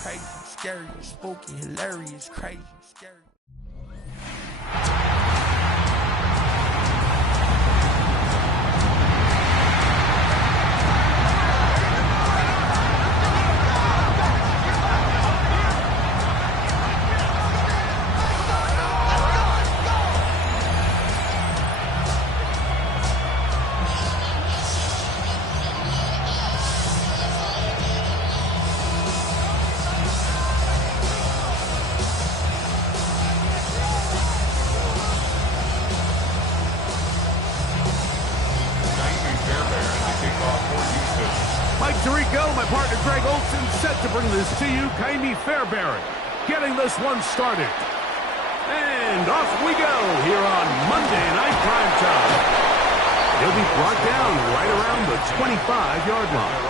crazy, scary, spooky, hilarious, crazy, scary. To you, Kaimi Fairbairn, getting this one started. And off we go here on Monday Night Primetime. He'll be brought down right around the 25-yard line.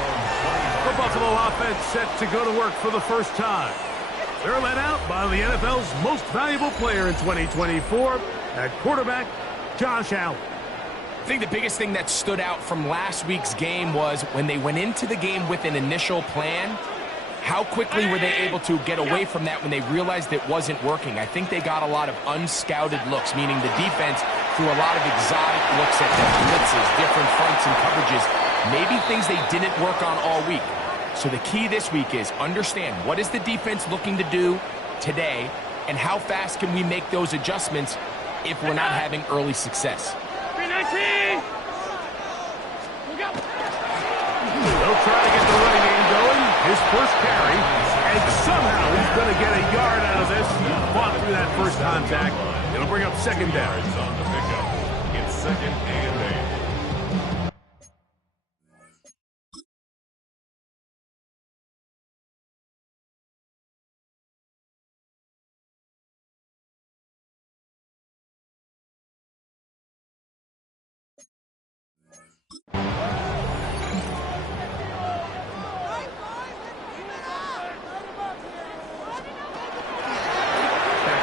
The Buffalo offense set to go to work for the first time. They're led out by the NFL's most valuable player in 2024, at quarterback, Josh Allen. I think the biggest thing that stood out from last week's game was when they went into the game with an initial plan, how quickly were they able to get away from that when they realized it wasn't working? I think they got a lot of unscouted looks, meaning the defense threw a lot of exotic looks at them, blitzes, different fronts and coverages, maybe things they didn't work on all week. So the key this week is understand what is the defense looking to do today, and how fast can we make those adjustments if we're not having early success. They'll try to get the running game going. His first carry, and somehow he's going to get a yard out of this. He fought through that first contact. It'll bring up second down. It's on the pickup. It's 2nd and 8.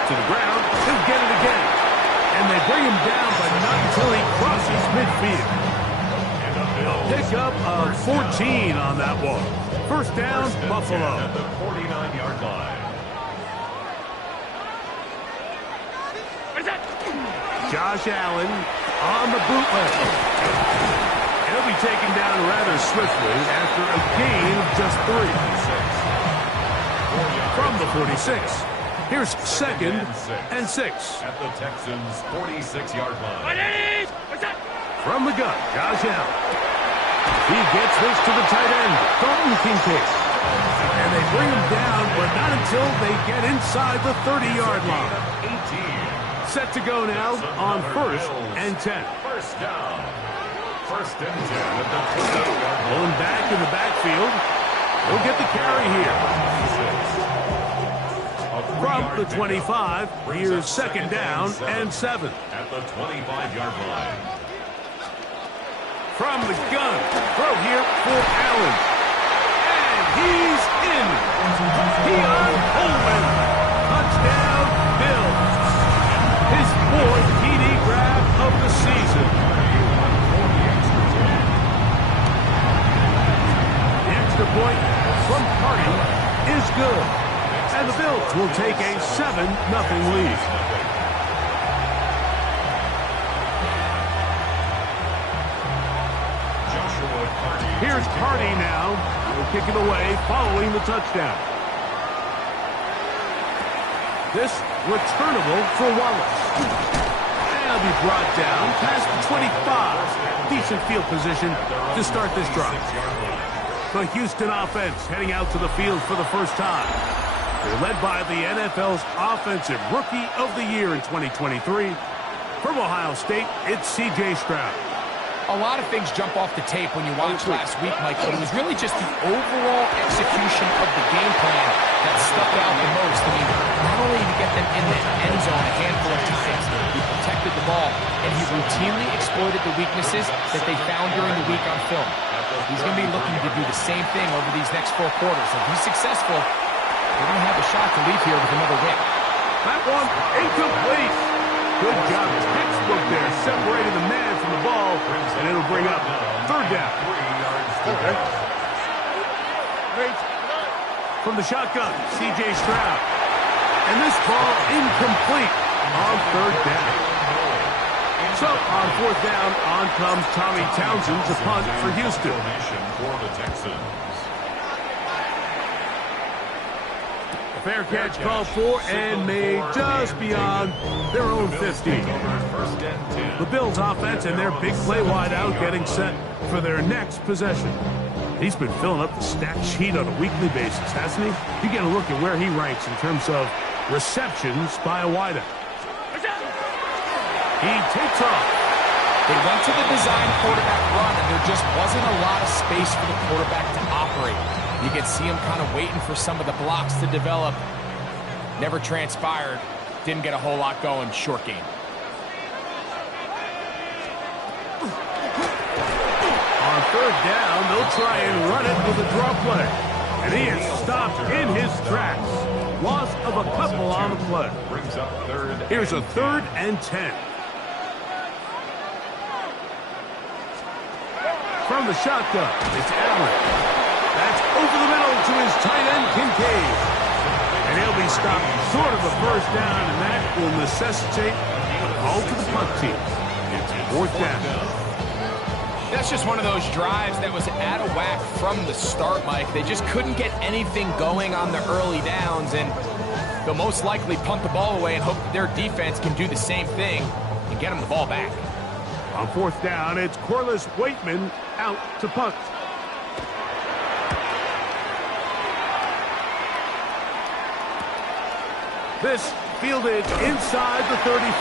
To the ground, he'll get it again. And they bring him down, but not until he crosses midfield. Pick up a 14 on that one. First down, Buffalo. At the 49-yard line. Josh Allen on the bootleg. He'll be taken down rather swiftly after a gain of just 3. From the 46. Here's 2nd and 6. At the Texans' 46-yard line. From the gun, Josh Allen. He gets this to the tight end, Dalton Kincaid. And they bring him down, but not until they get inside the 30-yard line. 18. Set to go now on 1st and 10. First down. 1st and 10 at the 28-yard line. Pulling back in the backfield. He'll get the carry here. From the 25, here's 2nd down and 7. At the 25-yard line. From the gun, throw here for Allen. And he's in. Keon Coleman. Touchdown, Bills. His 4th TD grab of the season. The extra point from Party is good. And the Bills will take a 7-0 lead. Here's Party now. He'll kick it away following the touchdown. This returnable for Wallace. And he'll be brought down past the 25. Decent field position to start this drive. The Houston offense heading out to the field for the first time. They're led by the NFL's Offensive Rookie of the Year in 2023. From Ohio State, it's C.J. Stroud. A lot of things jump off the tape when you watch last week, Mike, but it was really just the overall execution of the game plan that stuck out the most. I mean, not only did he get them in the end zone a handful of times, he protected the ball, and he routinely exploited the weaknesses that they found during the week on film. He's going to be looking to do the same thing over these next 4 quarters. If he's successful, they're going to have a shot to leave here with another win. That one incomplete. Good job. Textbook there, separating the man from the ball, and it'll bring up 3rd down. 3 yards to go. from the shotgun, C.J. Stroud. And this ball incomplete on third down. So on fourth down, on comes Tommy Townsend to punt for Houston. A fair catch called for and made just beyond their own 50. The Bills offense and their big play wideout getting set for their next possession. He's been filling up the stat sheet on a weekly basis, hasn't he? You get a look at where he ranks in terms of receptions by a wideout. He takes off. They went to the design quarterback run, and there just wasn't a lot of space for the quarterback to operate. You could see him kind of waiting for some of the blocks to develop. Never transpired. Didn't get a whole lot going. Short game. On third down, they'll try and run it with a draw play. And he is stopped in his tracks. Loss of a couple on the play. Here's a 3rd and 10. From the shotgun, it's Allen. That's over the middle to his tight end, Kincaid. And he'll be stopped short of a first down, and that will necessitate a call to the punt team. It's 4th down. That's just one of those drives that was out of whack from the start, Mike. They just couldn't get anything going on the early downs, and they'll most likely punt the ball away and hope that their defense can do the same thing and get them the ball back. On 4th down, it's Corliss Waitman out to punt. This fielded inside the 35.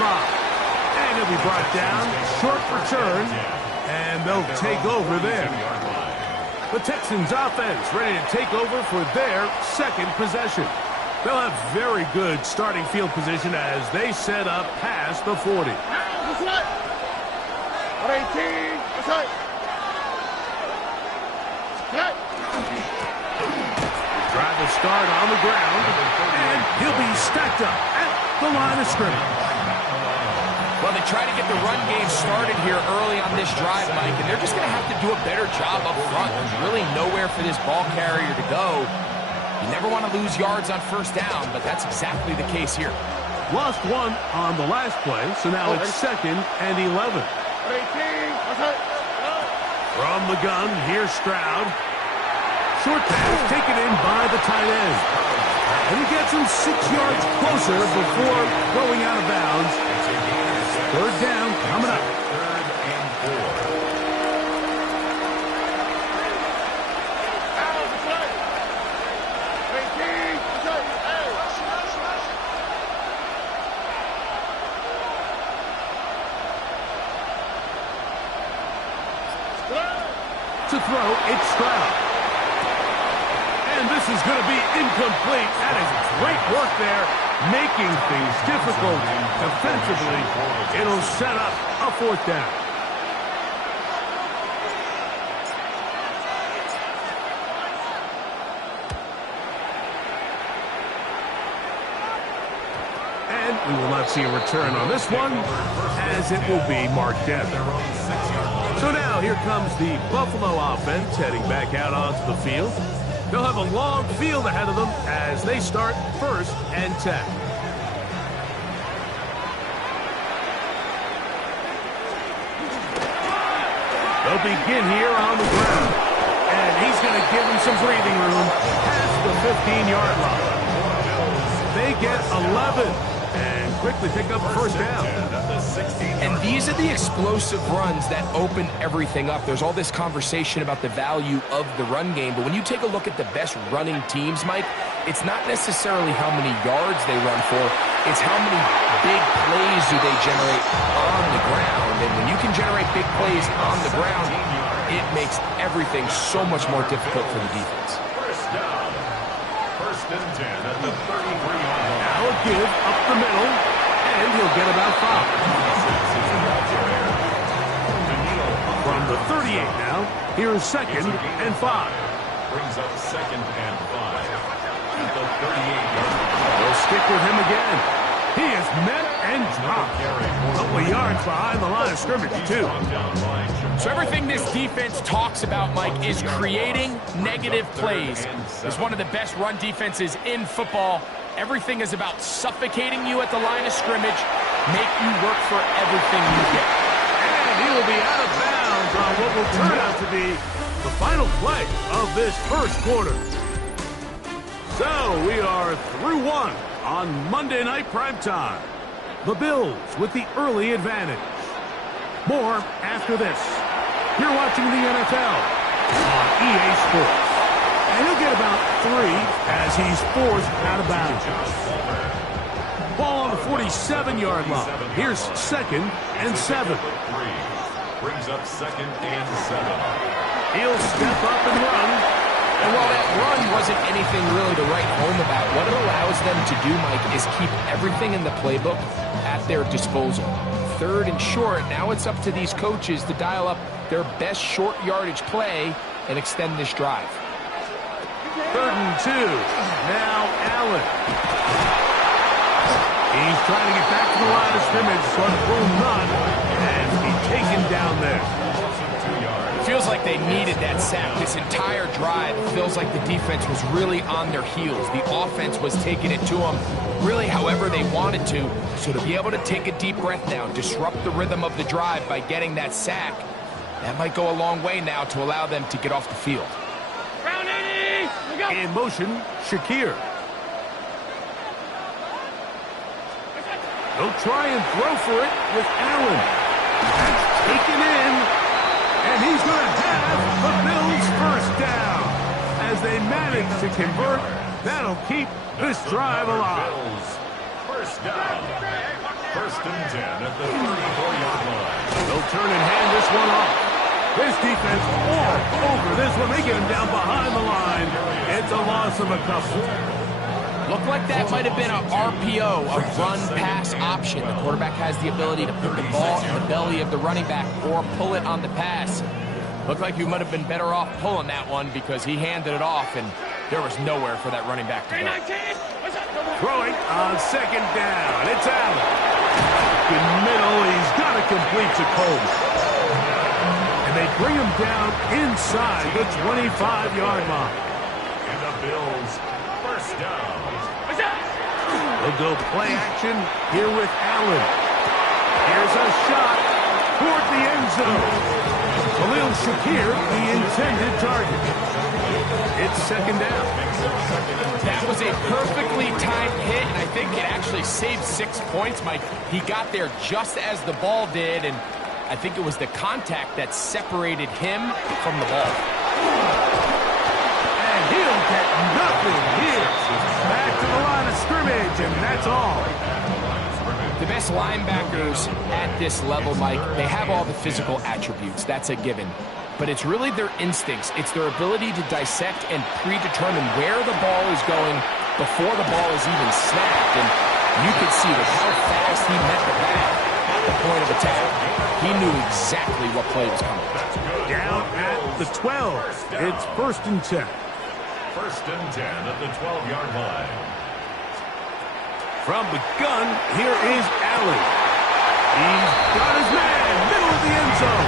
And he'll be brought down. Short return. And they'll take over there. The Texans offense ready to take over for their second possession. They'll have very good starting field position as they set up past the 40. Drive to start on the ground, and he'll be stacked up at the line of scrimmage. Well, they try to get the run game started here early on this drive, Mike, and they're just going to have to do a better job up front. There's really nowhere for this ball carrier to go. You never want to lose yards on first down, but that's exactly the case here. Lost one on the last play, so now it's 2nd and 11. From the gun, here's Stroud. Short pass taken in by the tight end. And he gets him 6 yards closer before going out of bounds. 3rd down coming up. 3rd and 4. To throw, it's Stroud. And this is going to be incomplete. That is great work there, making things difficult defensively. It'll set up a 4th down. And we will not see a return on this one, as it will be marked down. So now here comes the Buffalo offense heading back out onto the field. They'll have a long field ahead of them as they start 1st and 10. They'll begin here on the ground. And he's going to give them some breathing room past the 15-yard line. They get 11 and quickly pick up a first down. And these are the explosive runs that open everything up. There's all this conversation about the value of the run game, but when you take a look at the best running teams, Mike, it's not necessarily how many yards they run for, it's how many big plays do they generate on the ground. And when you can generate big plays on the ground, it makes everything so much more difficult for the defense. 1st and 10 at the 33-yard line. Now a give up the middle, and he'll get about 5. From the 38 now, here's 2nd and 5. Brings up 2nd and 5 at the 38-yard line. They'll stick with him again. He is met and dropped. A couple of yards behind the line of scrimmage, too. So everything this defense talks about, Mike, is creating negative plays. It's one of the best run defenses in football. Everything is about suffocating you at the line of scrimmage, make you work for everything you get. And he will be out of bounds on what will turn out to be the final play of this first quarter. So we are through one on Monday Night Primetime. The Bills with the early advantage. More after this. You're watching the NFL on EA Sports. And he'll get about 3 as he's forced out of bounds. Ball on the 47-yard line. Here's 2nd and 7. Brings up 2nd and 7. He'll step up and run. And while that run wasn't anything really to write home about, what it allows them to do, Mike, is keep everything in the playbook at their disposal. 3rd and short, now it's up to these coaches to dial up their best short yardage play and extend this drive. 3rd and 2. Now Allen. He's trying to get back to the line of scrimmage, so it will not, and be taken down there. Feels like they needed that sack this entire drive. It feels like the defense was really on their heels. The offense was taking it to them really however they wanted to. So to be able to take a deep breath now, disrupt the rhythm of the drive by getting that sack, that might go a long way now to allow them to get off the field. In motion, Shakir. He'll try and throw for it with Allen. That's taken in. And he's going to have the Bills first down. As they manage to convert, that'll keep this drive alive. Bills first down. 1st and 10 at the 34-yard line. They'll turn and hand this one off. This defense all over this one. They get him down behind the line. It's a loss of a couple. Looked like that might have been an RPO, a run-pass option. The quarterback has the ability to put the ball in the belly of the running back or pull it on the pass. Looked like you might have been better off pulling that one because he handed it off, and there was nowhere for that running back to go. Throwing on 2nd down. It's Allen. In middle, he's got to complete to Coleman. And they bring him down inside the 25-yard line. And the Bills first down. They'll go play action here with Allen. Here's a shot toward the end zone. Khalil Shakir, the intended target. It's 2nd down. That was a perfectly timed hit, and I think it actually saved 6 points, Mike. He got there just as the ball did, and I think it was the contact that separated him from the ball. And he'll get nothing here. Back to the line of scrimmage, and that's all. The best linebackers at this level, Mike, they have all the physical attributes. That's a given. But it's really their instincts. It's their ability to dissect and predetermine where the ball is going before the ball is even snapped. And you could see with how fast he met the bag at the point of attack. He knew exactly what play was coming. Down at the 12. It's 1st and 10. 1st and 10 at the 12-yard line. From the gun, here is Allen. He's got his man, middle of the end zone.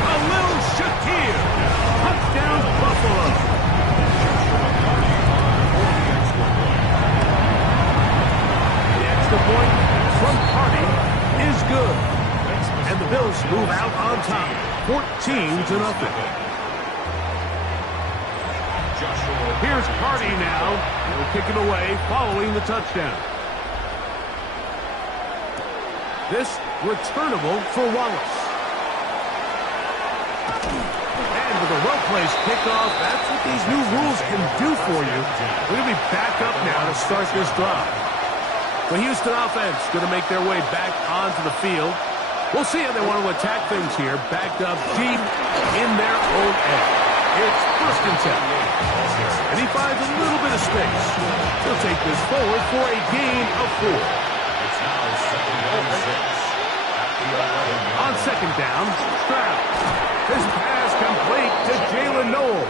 A little Shakir. Touchdown, Buffalo. The extra point from Hardy is good. And the Bills move out on top, 14-0. Here's Hardy now. He'll kick it away following the touchdown. This returnable for Wallace. And with a well-placed kickoff, that's what these new rules can do for you. We're going to be back up now to start this drive. The Houston offense going to make their way back onto the field. We'll see how they want to attack things here, backed up deep in their own end. It's 1st and 10. And he finds a little bit of space. He'll take this forward for a gain of 4. It's now 2nd and 6. On 2nd down, Stroud. His pass complete to Jalen Noel.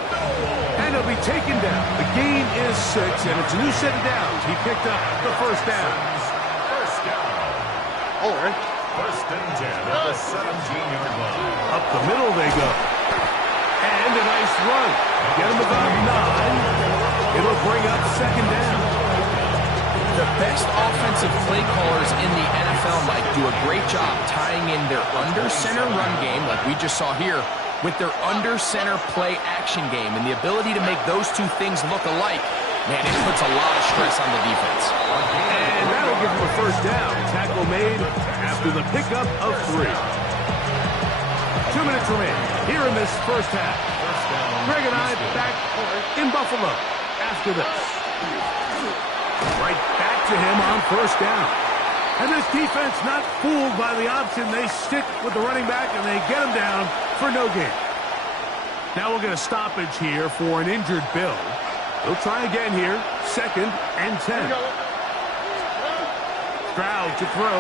And he'll be taken down. The gain is 6, and it's a new set of downs. He picked up the 1st down. First down. All right. First and 10 at the 17-yard line. Up the middle they go. And a nice run. Get him about 9. It'll bring up second down. The best offensive play callers in the NFL, Mike, do a great job tying in their under-center run game, like we just saw here, with their under-center play action game. And the ability to make those two things look alike, man, it puts a lot of stress on the defense. And that'll give him a first down. Tackle made after the pickup of 3. 2 minutes remaining here in this first half. Greg and I back in Buffalo after this. Right back to him on first down. And this defense not fooled by the option. They stick with the running back and they get him down for no gain. Now we'll get a stoppage here for an injured Bill. They'll try again here. Second and 10. Stroud to throw.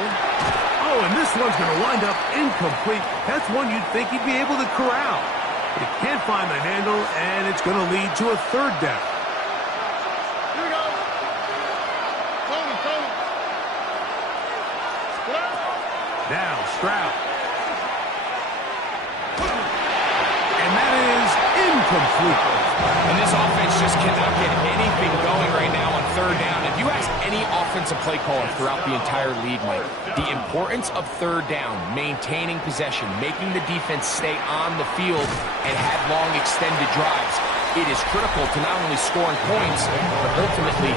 Oh, and this one's going to wind up incomplete. That's one you'd think he'd be able to corral. But he can't find the handle, and it's going to lead to a third down. Here we go. Tony. Now Stroud. And that is incomplete. And this offense just cannot get anything going right now on third down. If you ask any offensive play caller throughout the entire league, Mike, the importance of third down, maintaining possession, making the defense stay on the field and have long extended drives, it is critical to not only scoring points, but ultimately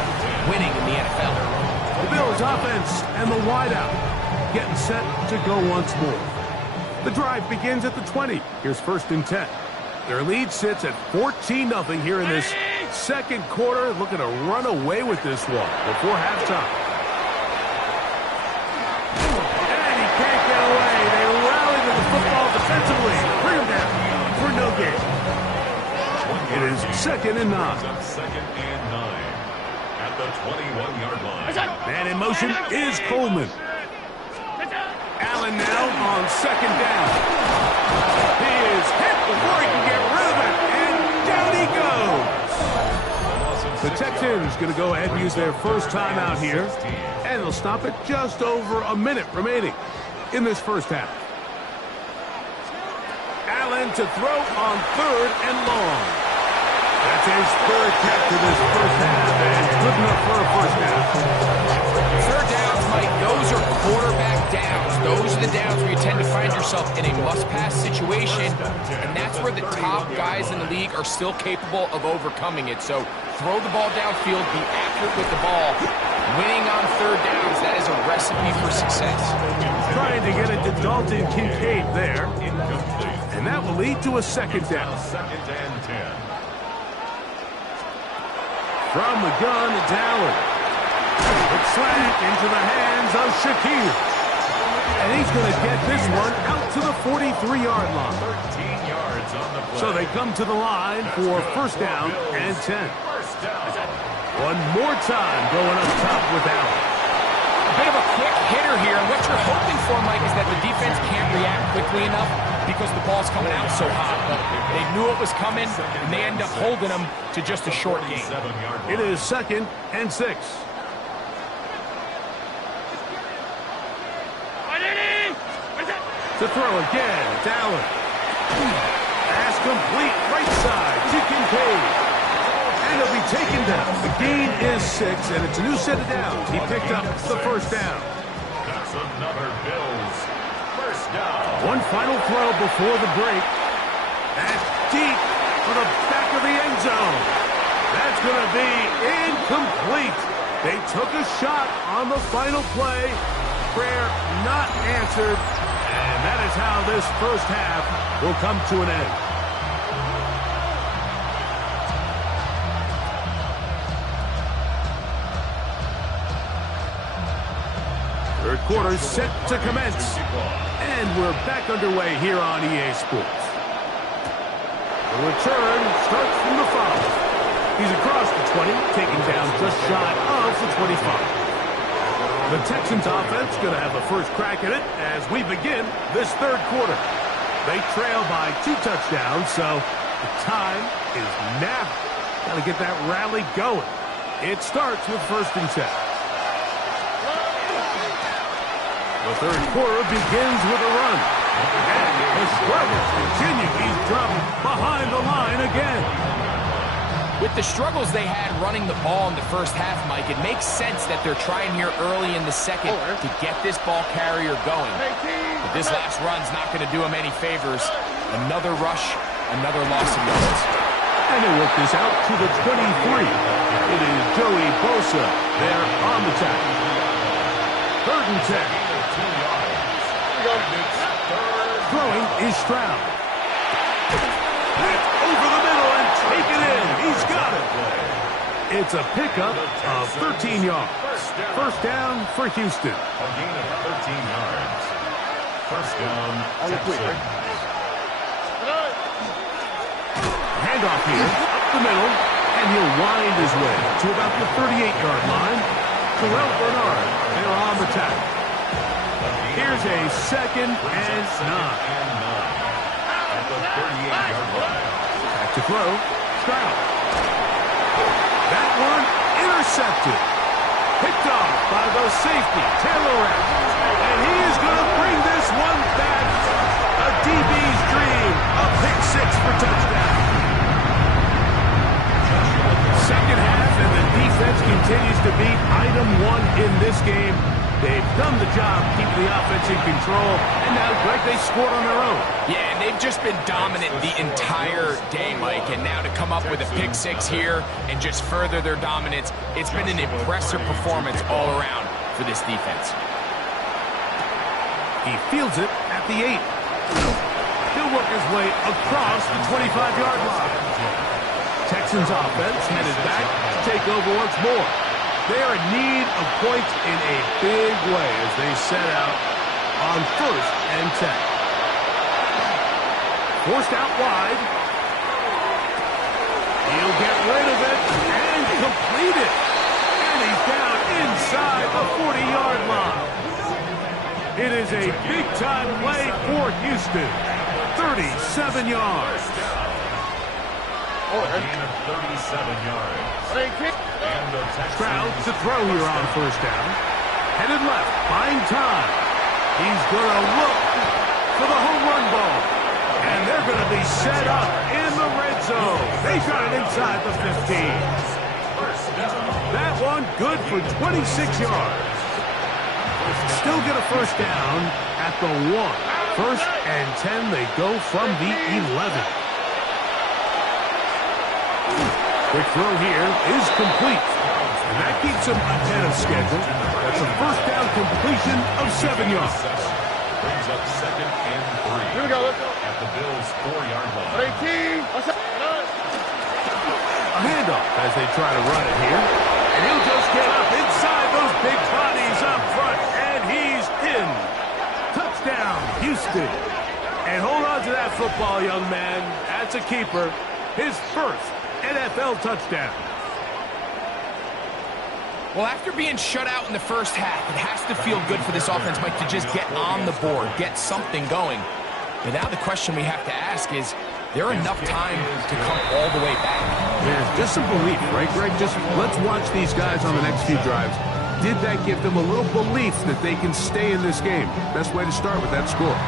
winning in the NFL. The Bills offense and the wideout getting set to go once more. The drive begins at the 20. Here's first and 10. Their lead sits at 14-0 here in this second quarter, looking to run away with this one before halftime. And he can't get away. They rally to the football defensively. Bring him down for no gain. It is second and 9. Second and 9 at the 21-yard line. Man in motion is Coleman. Allen now on second down. He is hit before he can get rid of it, and down he goes. The Texans going to go ahead and use their first timeout here, and they'll stop it just over a minute remaining in this first half. Allen to throw on third and long. That's his third catch of this first half, and good enough for a first down. Third downs, Mike, those are quarterback downs. Those are the downs where you tend to find yourself in a must-pass situation, and that's where the top guys in the league are still capable of overcoming it. So throw the ball downfield, be accurate with the ball. Winning on third downs, that is a recipe for success. Trying to get it to Dalton Kincaid there, and that will lead to a second down. Second and 10. From the gun, it's Allen. It's slant into the hands of Shaquille. And he's going to get this one out to the 43-yard line. 13 yards on the play. So they come to the line for first down and 10. First down. One more time going up top with Allen. A bit of a quick hitter here, and what you're hoping for, Mike, is that the defense can't react quickly enough because the ball's coming out so hot. But they knew it was coming, and they end up holding them to just a short gain. It is second and 6. To throw again, it's Allen. Pass complete, right side to Kincaid. And he'll be taken down. The gain is 6, and it's a new set of downs. He picked up the first down. That's another Bills first down. One final throw before the break. That's deep for the back of the end zone. That's going to be incomplete. They took a shot on the final play. Prayer not answered. And that is how this first half will come to an end. Third quarter set to commence. And we're back underway here on EA Sports. The return starts from the 5. He's across the 20, taking down just shy of the 25. The Texans offense going to have the first crack at it as we begin this third quarter. They trail by 2 touchdowns, so the time is now. Got to get that rally going. It starts with first and 10. The third quarter begins with a run. And the struggles continue. He's dropped behind the line again. With the struggles they had running the ball in the first half, Mike, it makes sense that they're trying here early in the second to get this ball carrier going. But this last run's not going to do him any favors. Another rush, another loss of yards. And they work this out to the 23. It is Joey Bosa there on the tackle. 3rd and 10. Throwing is Stroud. That's over the middle and take it in. He's got it. It's a pickup of 13 yards. First down for Houston. A gain of 13 yards. First down, Texans. Handoff here, up the middle, and he'll wind his way to about the 38-yard line. Terrell Bernard, they're on the tackle. Here's a 2nd and 9. At the 38-yard line. Back to throw, Stroud. That one intercepted. Picked off by the safety, Taylor Rapp. And he is going to bring this one back. A DB's dream, a pick 6 for touchdown. Second half, and the defense continues to be item 1 in this game. They've done the job keeping the offense in control, and now, Greg, they scored on their own. Yeah, and they've just been dominant the entire day, Mike, and now to come up with a pick 6 here and just further their dominance, it's been an impressive performance all around for this defense. He fields it at the 8. He'll work his way across the 25-yard line. Texans offense headed back to take over once more. They are in need of points in a big way as they set out on 1st and 10. Forced out wide. He'll get rid of it and complete it. And he's down inside the 40-yard line. It is a big-time play for Houston. 37 yards. A gain of 37 yards. Stroud to throw here on 1st down. Headed left, buying time. He's going to look for the home run ball. And they're going to be set up in the red zone. They got it inside the 15. That one good for 26 yards. Still get a 1st down at the 1. 1st and 10, they go from the 11. Quick throw here is complete. And that keeps him ahead of schedule. That's a 1st down completion of 7 yards. Brings up 2nd and 3. Here we go, let's go. At the Bills' 4-yard line. 18. A handoff as they try to run it here. And he'll just get up inside those big bodies up front. And he's in. Touchdown, Houston. And hold on to that football, young man. That's a keeper. His 1st NFL touchdown. Well, after being shut out in the first half, it has to feel good for this offense, Mike, to just get on the board, get something going. But now the question we have to ask is there enough time to come all the way back? Yeah, just some belief, right, Greg? Just let's watch these guys on the next few drives. Did that give them a little belief that they can stay in this game? Best way to start with that score.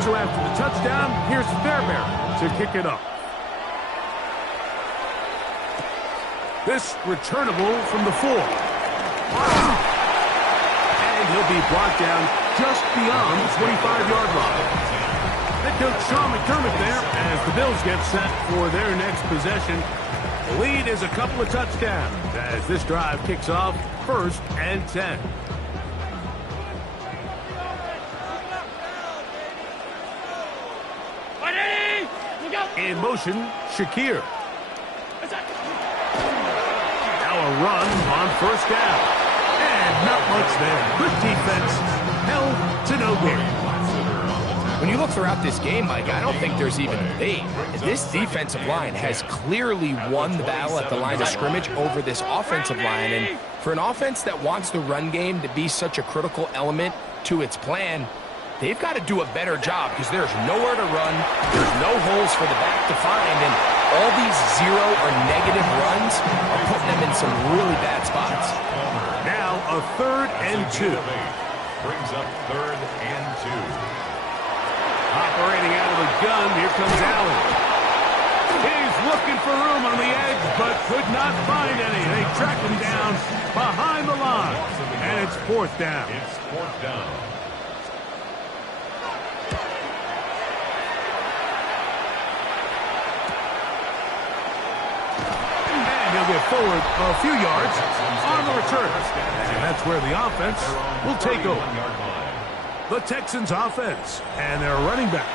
So after the touchdown, here's Fairbairn to kick it up. This returnable from the 4. And he'll be brought down just beyond the 25-yard line. Head coach Sean McDermott there as the Bills get set for their next possession. The lead is a couple of touchdowns as this drive kicks off 1st and 10. In motion, Shakir. Now a run on 1st down. And not much there. Good defense. Held to no gain. When you look throughout this game, Mike, I don't think there's even a debate. This defensive line has clearly won the battle at the line of scrimmage over this offensive line. And for an offense that wants the run game to be such a critical element to its plan, they've got to do a better job because there's nowhere to run, there's no holes for the back to find, and all these zero or negative runs are putting them in some really bad spots. Now a 3rd and 2. Brings up 3rd and 2. Operating out of the gun, here comes Allen. He's looking for room on the edge, but could not find any. They track him down behind the line, and it's 4th down. It's 4th down. And he'll get forward a few yards on the return. And that's where the offense will take over. The Texans offense and their running back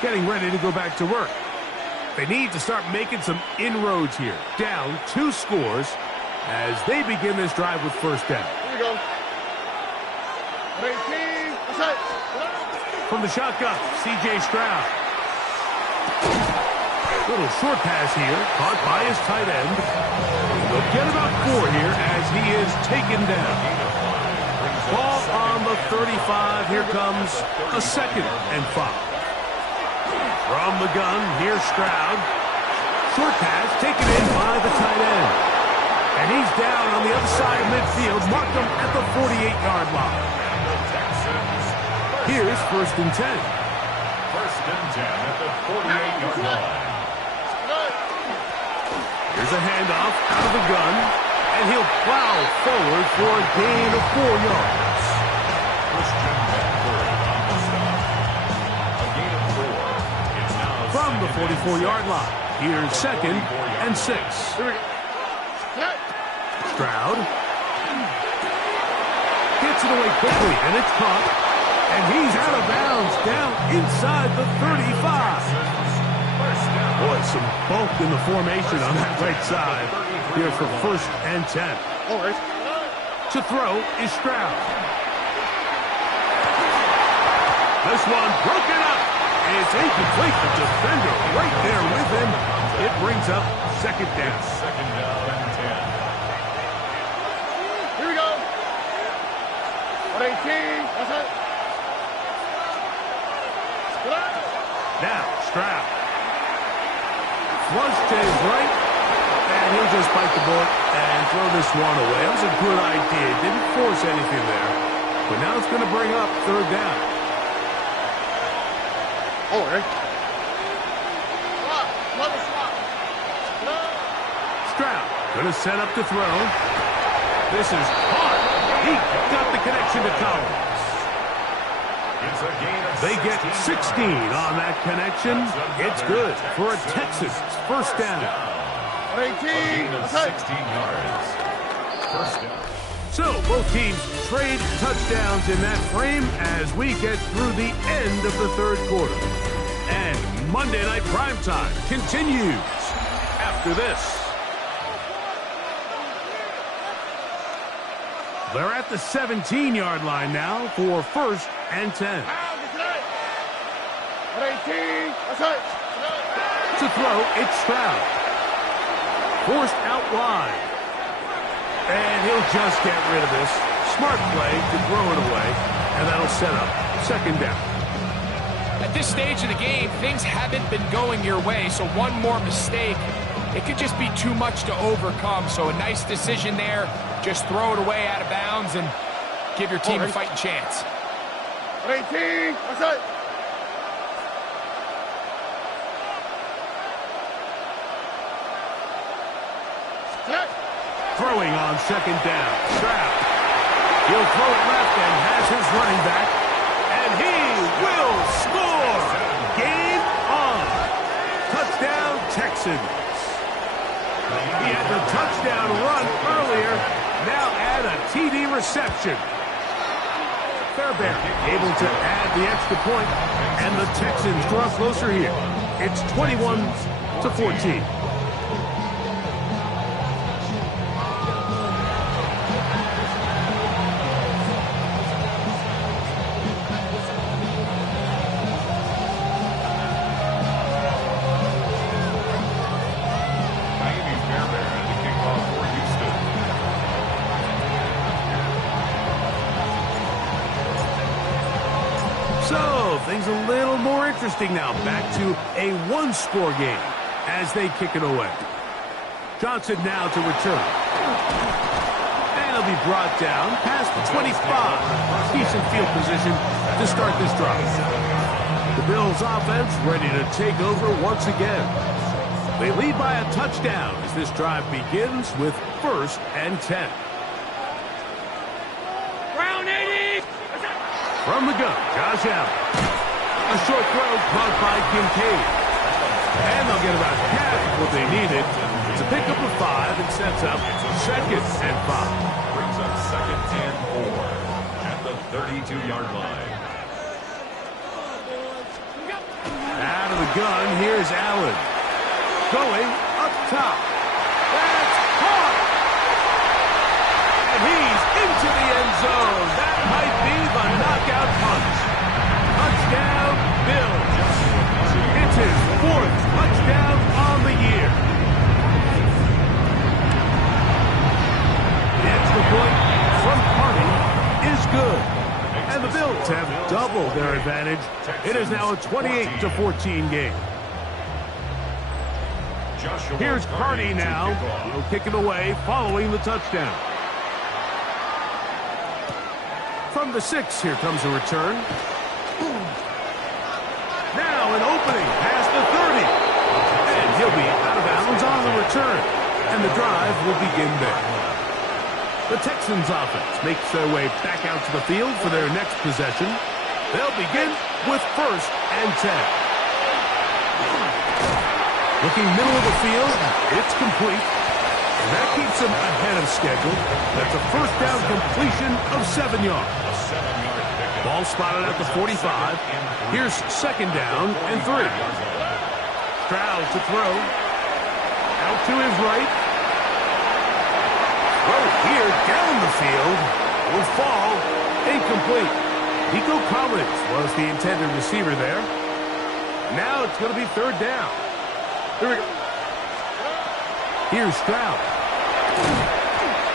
getting ready to go back to work. They need to start making some inroads here. Down 2 scores as they begin this drive with 1st down. Here we go. 18. From the shotgun, C.J. Stroud. Little short pass here, caught by his tight end. They'll get about 4 here as he is taken down. Ball on the 35. Here comes a 2nd and 5. From the gun, here's Stroud. Short pass taken in by the tight end. And he's down on the other side of midfield. Mark him at the 48-yard line. Here's 1st and 10. 1st and 10 at the 48-yard line. Here's a handoff out of the gun. And he'll plow forward for a gain of 4 yards. Christian Bedford on the stop. A gain of 4. It's now From the 44-yard line, here's 2nd and 6. Stroud gets it away quickly, and it's caught. And he's out of bounds down inside the 35. Boy, some bulk in the formation on that right side here for 1st and 10. All right. To throw is Stroud. This one broken up. It's incomplete. The defender right there with him. It brings up 2nd down. 2nd down and 10. Here we go. 18. That's it. Now, Stroud. Flush to his right, and he'll just bite the bullet and throw this one away. That was a good idea. Didn't force anything there. But now it's going to bring up 3rd down. All right. Stroud going to set up to throw. This is hard. He got the connection to Collins. It's a gain of They get 16 on that connection. It's good for a Texans 1st down. 18. gain of 16 yards. 1st down. So both teams trade touchdowns in that frame as we get through the end of the 3rd quarter. And Monday Night Primetime continues after this. They're at the 17-yard line now for 1st and 10. 18. That's it. To throw, it's Stroud. Forced out wide. And he'll just get rid of this. Smart play to throw it away. And that'll set up 2nd down. At this stage of the game, things haven't been going your way, so one more mistake, it could just be too much to overcome. So a nice decision there. Just throw it away out of bounds and give your team a fighting chance. 18. That's it. Throwing on 2nd down. Stroud. He'll throw it left and has his running back. And he will score. Game on. Touchdown, Texans. He had the touchdown run earlier. Now add a TD reception. Fairbairn able to add the extra point, and the Texans draw closer here. It's 21-14. So, things a little more interesting now. Back to a one-score game as they kick it away. Johnson now to return. And he'll be brought down past the 25. Decent field position to start this drive. The Bills offense ready to take over once again. They lead by a touchdown as this drive begins with 1st and 10. Round 80. From the gun, Josh Allen. A short throw caught by Kincaid. And they'll get about half of what they needed to pick up a 5 and sets up 2nd and 5. Brings up 2nd and 4 at the 32-yard line. Out of the gun, here's Allen. Going up top. That's caught. And he's into the end zone. That might be the knockout punch. Touchdown, Bills. It's his 4th touchdown on the year. The extra point from Carney is good. And the Bills have doubled their advantage. It is now a 28-14 game. Here's Carney now. He'll kick it away following the touchdown. From the 6, here comes a return. Now an opening past the 30. And he'll be out of bounds on the return. And the drive will begin there. The Texans offense makes their way back out to the field for their next possession. They'll begin with 1st and 10. Looking middle of the field, it's complete. And that keeps them ahead of schedule. That's a 1st down completion of 7 yards. Ball spotted at the 45. Here's 2nd down and 3. Stroud to throw. Out to his right. Here down the field will fall incomplete. Nico Collins was the intended receiver there. Now it's going to be 3rd down. Here we go. Here's Stroud.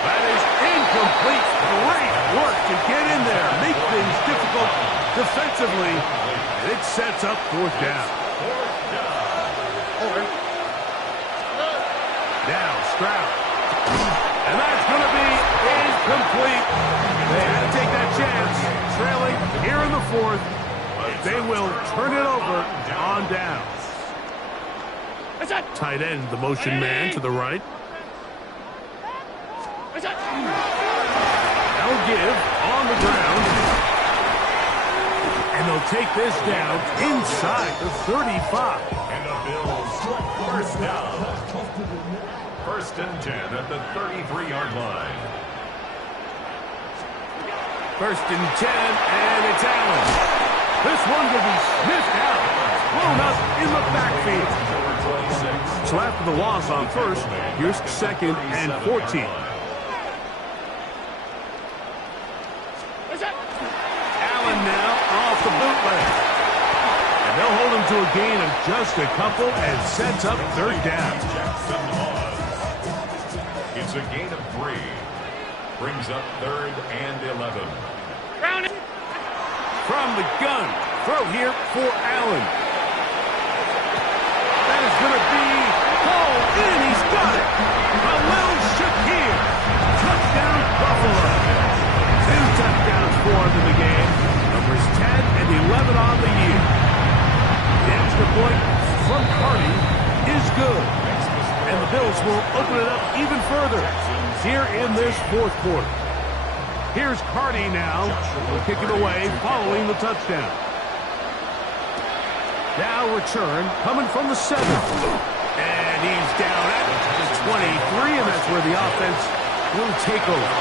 That is incomplete. Great work to get in there, make things difficult defensively. It sets up 4th down. Now Stroud. And that's going to be incomplete. They had to take that chance. Trailing here in the 4th. They will turn it over on down. Tight end, the motion man to the right. They'll give on the ground. And they'll take this down inside the 35. And the Bills 1st down. 1st and 10 at the 33-yard line. 1st and 10, and it's Allen. This one will be sniffed out, blown up in the backfield. So after the loss on 1st, here's 2nd and 14. Allen now off the bootleg. And they'll hold him to a gain of just a couple and sets up 3rd down. It's a gain of 3. Brings up 3rd and 11. From the gun, throw here for Allen. That is going to be hauled in. He's got it. Khalil Shakir. Touchdown, Buffalo. 2 touchdowns for him in the game. Numbers 10 and 11 on the year. The extra point from Carney is good. And the Bills will open it up even further here in this 4th quarter. Here's Carney now. He'll kick it away following the touchdown. Now return coming from the 7. And he's down at the 23, and that's where the offense will take over.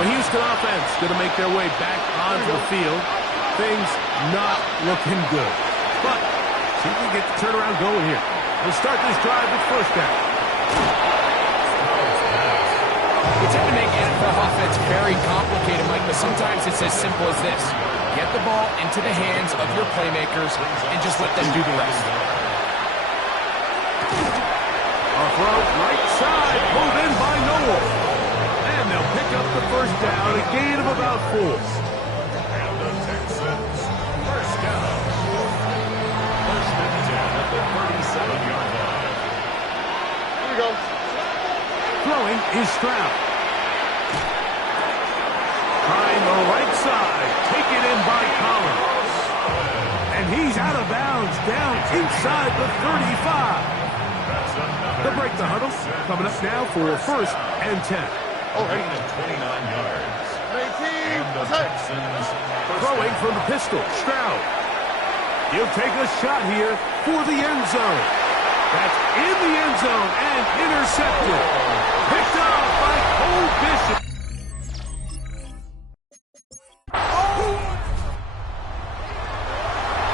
The Houston offense going to make their way back onto the field. Things not looking good. But see if we get the turnaround going here. We'll start this drive with 1st down. We tend to make NFL offense very complicated, Mike, but sometimes it's as simple as this. Get the ball into the hands of your playmakers and just let them do the rest. Off route, right side, pulled in by Noel. And they'll pick up the 1st down, a gain of about 4. And the Texans is Stroud. Trying the right side. Taken in by Collins. And he's out of bounds down inside the 35. They'll break the huddle. Coming up now for 1st and 10. Already at 29 yards. 18, And the Texans Throwing from the pistol, Stroud. He'll take a shot here for the end zone. That's in the end zone and intercepted. Picked off by Cole Bishop.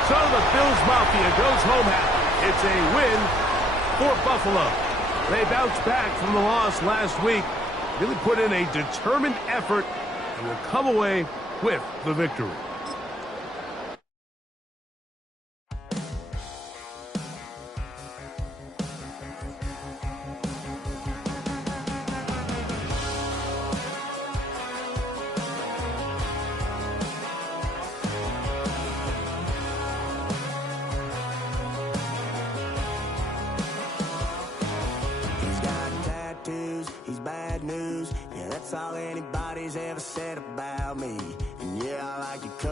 So the Bills Mafia goes home happy. It's a win for Buffalo. They bounced back from the loss last week, really put in a determined effort, and will come away with the victory. He's bad news. Yeah, that's all anybody's ever said about me. And yeah, I like your cut.